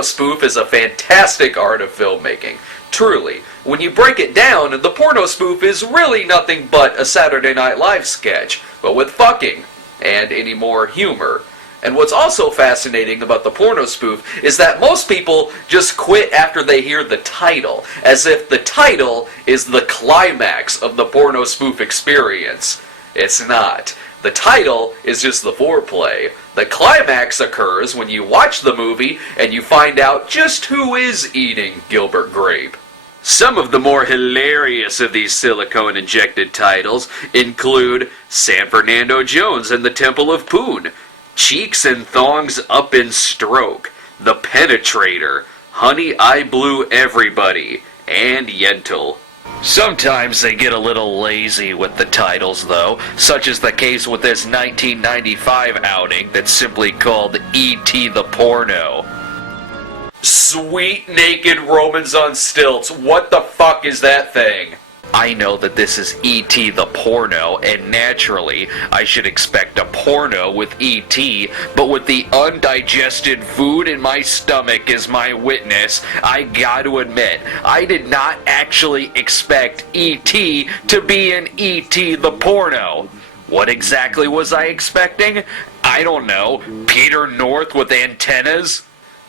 porno spoof is a fantastic art of filmmaking. Truly, when you break it down, the porno spoof is really nothing but a Saturday Night Live sketch, but with fucking, and any more humor. And what's also fascinating about the porno spoof is that most people just quit after they hear the title, as if the title is the climax of the porno spoof experience. It's not. The title is just the foreplay. The climax occurs when you watch the movie and you find out just who is eating Gilbert Grape. Some of the more hilarious of these silicone-injected titles include San Fernando Jones and the Temple of Poon, Cheeks and Thongs Up in Stroke, The Penetrator, Honey, I Blew Everybody, and Yentl. Sometimes they get a little lazy with the titles, though, such as the case with this 1995 outing that's simply called E.T. the Porno. Sweet naked Romans on stilts, what the fuck is that thing? I know that this is E.T. the Porno, and naturally, I should expect a porno with E.T., but with the undigested food in my stomach as my witness, I gotta admit, I did not actually expect E.T. to be in E.T. the Porno. What exactly was I expecting? I don't know. Peter North with antennas?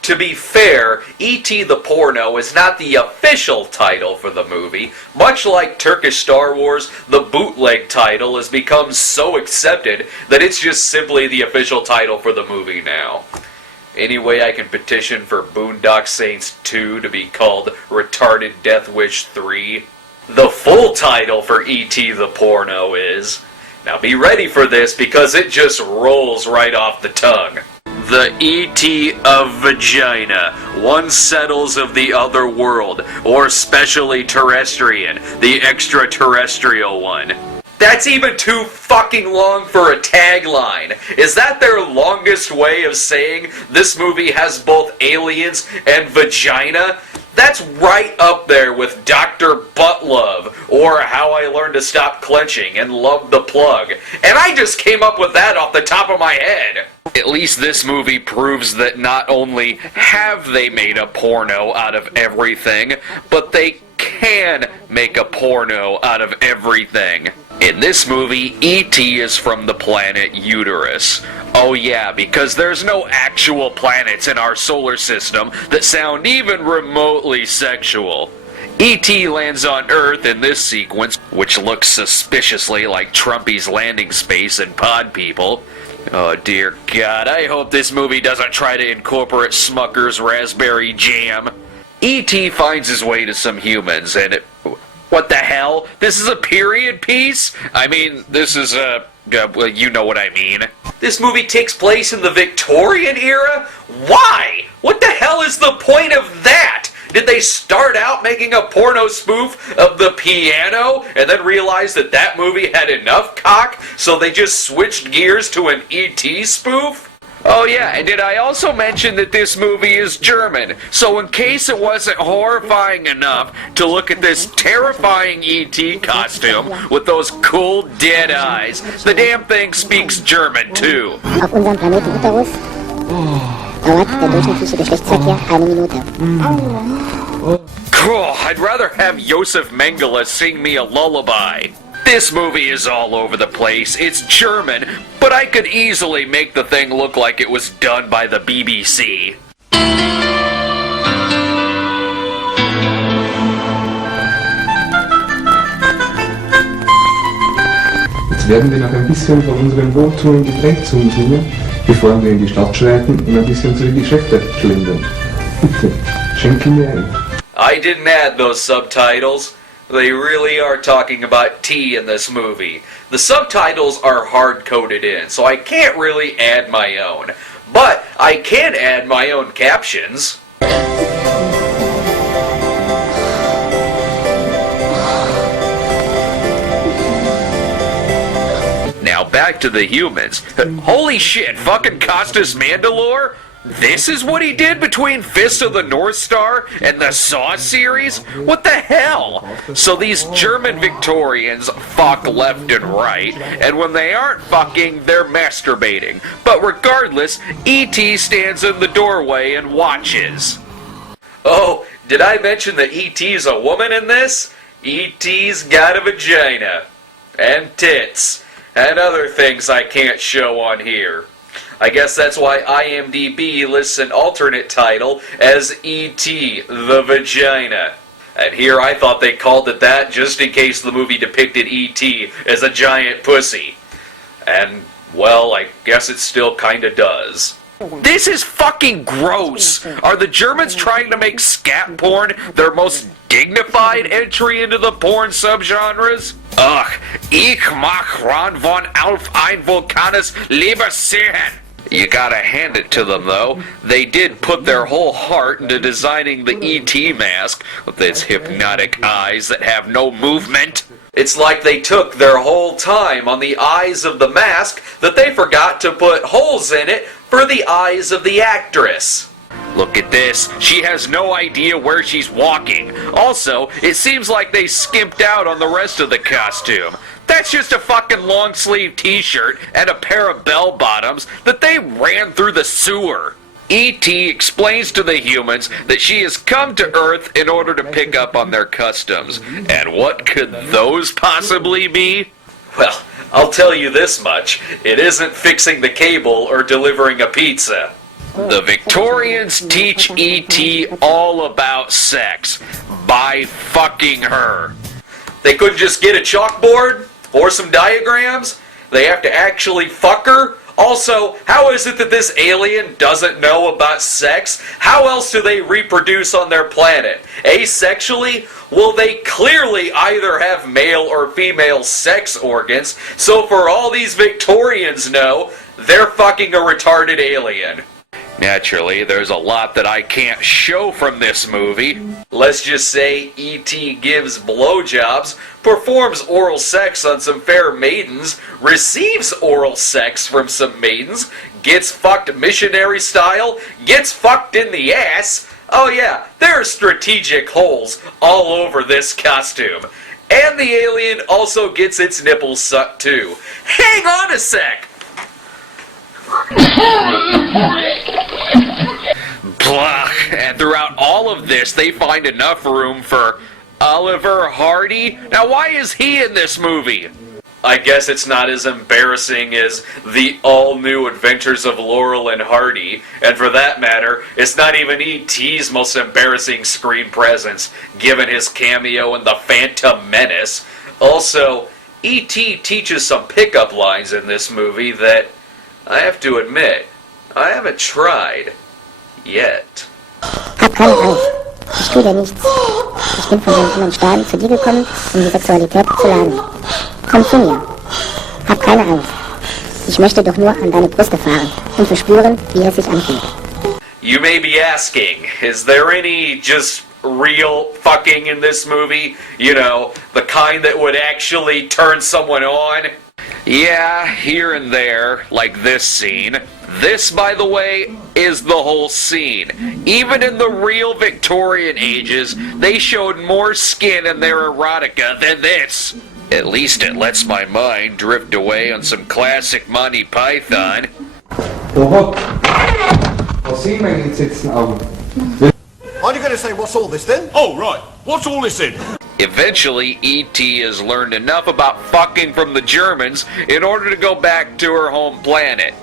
To be fair, E.T. the Porno is not the official title for the movie. Much like Turkish Star Wars, the bootleg title has become so accepted that it's just simply the official title for the movie now. Anyway, I can petition for Boondock Saints 2 to be called Retarded Death Wish 3. The full title for E.T. the Porno is... Now be ready for this because it just rolls right off the tongue. The E.T. of Vagina, one settles of the other world, or specially terrestrian, the extraterrestrial one. That's even too fucking long for a tagline. Is that their longest way of saying this movie has both aliens and vagina? That's right up there with Dr. Buttlove, or How I Learned to Stop Clenching, and Love the Plug. And I just came up with that off the top of my head. At least this movie proves that not only have they made a porno out of everything, but they can make a porno out of everything. In this movie, E.T. is from the planet Uterus. Oh yeah, because there's no actual planets in our solar system that sound even remotely sexual. E.T. lands on Earth in this sequence, which looks suspiciously like Trumpy's landing space and pod people. Oh dear God, I hope this movie doesn't try to incorporate Smucker's raspberry jam. E.T. finds his way to some humans, and what the hell? This is a period piece? I mean, this is well, you know what I mean. This movie takes place in the Victorian era? Why? What the hell is the point of that? Did they start out making a porno spoof of the piano and then realize that that movie had enough cock, so they just switched gears to an E.T. spoof? Oh yeah, and did I also mention that this movie is German? So in case it wasn't horrifying enough to look at this terrifying E.T. costume with those cool dead eyes, the damn thing speaks German too. Auf unserem Planeten Uterus dauert der durchschnittliche Geschlechtsverkehr 1 Minute. Cool, I'd rather have Josef Mengele sing me a lullaby. This movie is all over the place. It's German, but I could easily make the thing look like it was done by the BBC. Jetzt werden wir noch ein bisschen von unserem Wohltun Getränk zu uns nehmen, bevor wir in die Stadt schreiten und ein bisschen zu den Geschäften schlendern. Bitte, schenke mir ein. I didn't add those subtitles. They really are talking about tea in this movie. The subtitles are hard-coded in, so I can't really add my own. But I can add my own captions. Now back to the humans. Holy shit, fucking Costas Mandalore? This is what he did between Fist of the North Star and the Saw series? What the hell? So these German Victorians fuck left and right, and when they aren't fucking, they're masturbating. But regardless, E.T. stands in the doorway and watches. Oh, did I mention that E.T.'s a woman in this? E.T.'s got a vagina. And tits. And other things I can't show on here. I guess that's why IMDb lists an alternate title as E.T. the Vagina. And here I thought they called it that just in case the movie depicted E.T. as a giant pussy. And, well, I guess it still kinda does. This is fucking gross! Are the Germans trying to make scat porn their most dignified entry into the porn subgenres? Ugh, ich mach ran von auf ein Vulkanes lieber sehen. You gotta hand it to them, though. They did put their whole heart into designing the E.T. mask with its hypnotic eyes that have no movement. It's like they took their whole time on the eyes of the mask that they forgot to put holes in it for the eyes of the actress. Look at this. She has no idea where she's walking. Also, it seems like they skimped out on the rest of the costume. That's just a fucking long sleeve t-shirt and a pair of bell bottoms that they ran through the sewer. E.T. explains to the humans that she has come to Earth in order to pick up on their customs. And what could those possibly be? Well, I'll tell you this much. It isn't fixing the cable or delivering a pizza. The Victorians teach E.T. all about sex by fucking her. They couldn't just get a chalkboard or some diagrams? They have to actually fuck her? Also, how is it that this alien doesn't know about sex? How else do they reproduce on their planet? Asexually? Well, they clearly either have male or female sex organs, so for all these Victorians know, they're fucking a retarded alien. Naturally, there's a lot that I can't show from this movie. Let's just say E.T. gives blowjobs, performs oral sex on some fair maidens, receives oral sex from some maidens, gets fucked missionary style, gets fucked in the ass. Oh yeah, there are strategic holes all over this costume. And the alien also gets its nipples sucked too. Hang on a sec! Blah. And throughout all of this, they find enough room for Oliver Hardy. Now, why is he in this movie? I guess it's not as embarrassing as the all-new Adventures of Laurel and Hardy, and for that matter, it's not even E.T.'s most embarrassing screen presence, given his cameo in The Phantom Menace. Also, E.T. teaches some pickup lines in this movie that, I have to admit, I haven't tried yet. Hab keine Angst. Ich tue dir nichts. Ich bin von den anderen Staaten zu dir gekommen, um die Sexualität zu lernen. Komm zu mir. Hab keine Angst. Ich möchte doch nur an deine Brüste fahren und verspüren, wie es sich anfühlt. You may be asking, is there any just real fucking in this movie? You know, the kind that would actually turn someone on? Yeah, here and there, like this scene. This, by the way, is the whole scene. Even in the real Victorian ages, they showed more skin in their erotica than this. At least it lets my mind drift away on some classic Monty Python. Oho. Was sehen wir jetzt jetzt Augen? Aren't you going to say what's all this then? Oh, right. What's all this in? Eventually, E.T. has learned enough about fucking from the Germans in order to go back to her home planet.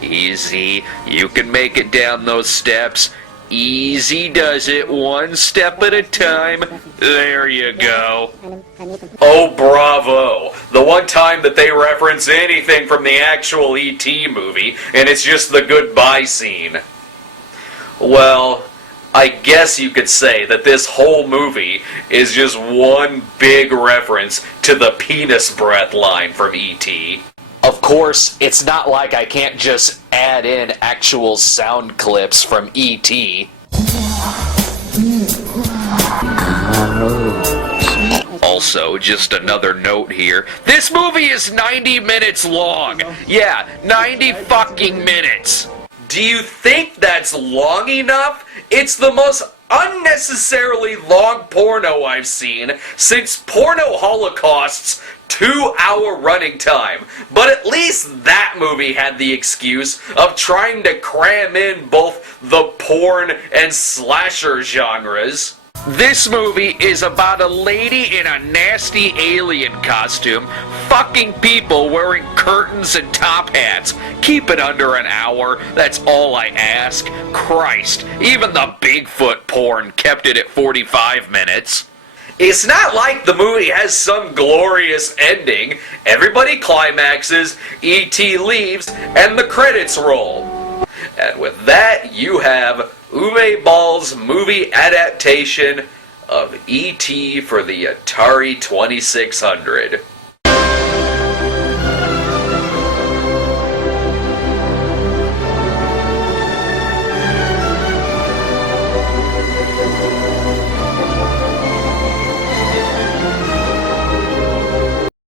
Easy, you can make it down those steps. Easy does it, one step at a time. There you go. Oh, bravo. The one time that they reference anything from the actual E.T. movie, and it's just the goodbye scene. Well, I guess you could say that this whole movie is just one big reference to the penis breath line from E.T. Of course, it's not like I can't just add in actual sound clips from E.T. Also, just another note here. This movie is 90 minutes long. Yeah, 90 fucking minutes. Do you think that's long enough? It's the most unnecessarily long porno I've seen since Porno Holocaust's 2-hour running time. But at least that movie had the excuse of trying to cram in both the porn and slasher genres. This movie is about a lady in a nasty alien costume fucking people wearing curtains and top hats. Keep it under an hour, that's all I ask. Christ, even the Bigfoot porn kept it at 45 minutes. It's not like the movie has some glorious ending. Everybody climaxes, E.T. leaves, and the credits roll. And with that, you have Uwe Ball's movie adaptation of E.T. for the Atari 2600.